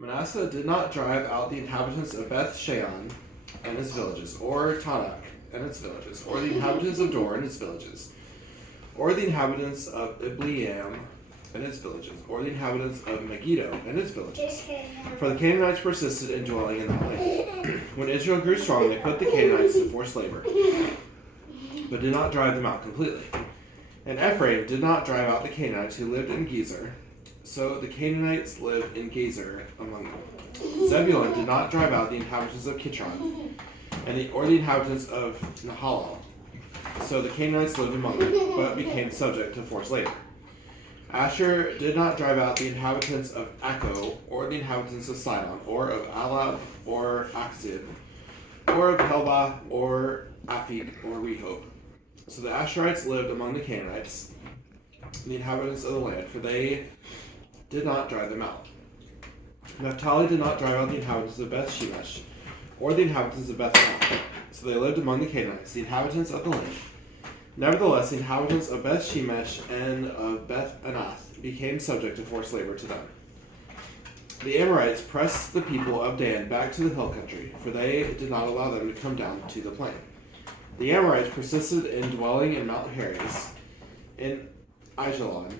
Manasseh did not drive out the inhabitants of Beth Shean and its villages, or Tanakh and its villages, or the inhabitants of Dor and its villages, or the inhabitants of Ibleam and its villages, or the inhabitants of Megiddo and its villages. For the Canaanites persisted in dwelling in that land. When Israel grew strong, they put the Canaanites to forced labor, but did not drive them out completely. And Ephraim did not drive out the Canaanites who lived in Gezer, so the Canaanites lived in Gezer among them. Zebulun did not drive out the inhabitants of Kitron, or the inhabitants of Nahalal, so the Canaanites lived among them, but became subject to forced labor. Asher did not drive out the inhabitants of Akko, or the inhabitants of Sidon, or of Alab, or Akzib, or of Helbah, or Aphik, or Rehob. So the Asherites lived among the Canaanites, the inhabitants of the land, for they did not drive them out. Naphtali did not drive out the inhabitants of Beth Shemesh, or the inhabitants of Beth Anath, so they lived among the Canaanites, the inhabitants of the land. Nevertheless, the inhabitants of Beth Shemesh and of Beth Anath became subject to forced labor to them. The Amorites pressed the people of Dan back to the hill country, for they did not allow them to come down to the plain. The Amorites persisted in dwelling in Mount Heres, in Aijalon,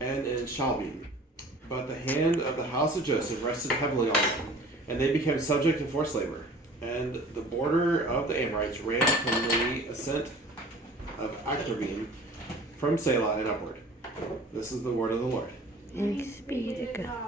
and in Shalbim. But the hand of the house of Joseph rested heavily on them, and they became subject to forced labor. And the border of the Amorites ran from the ascent of Akrabim, from Selah and upward. This is the word of the Lord. Thanks be to God.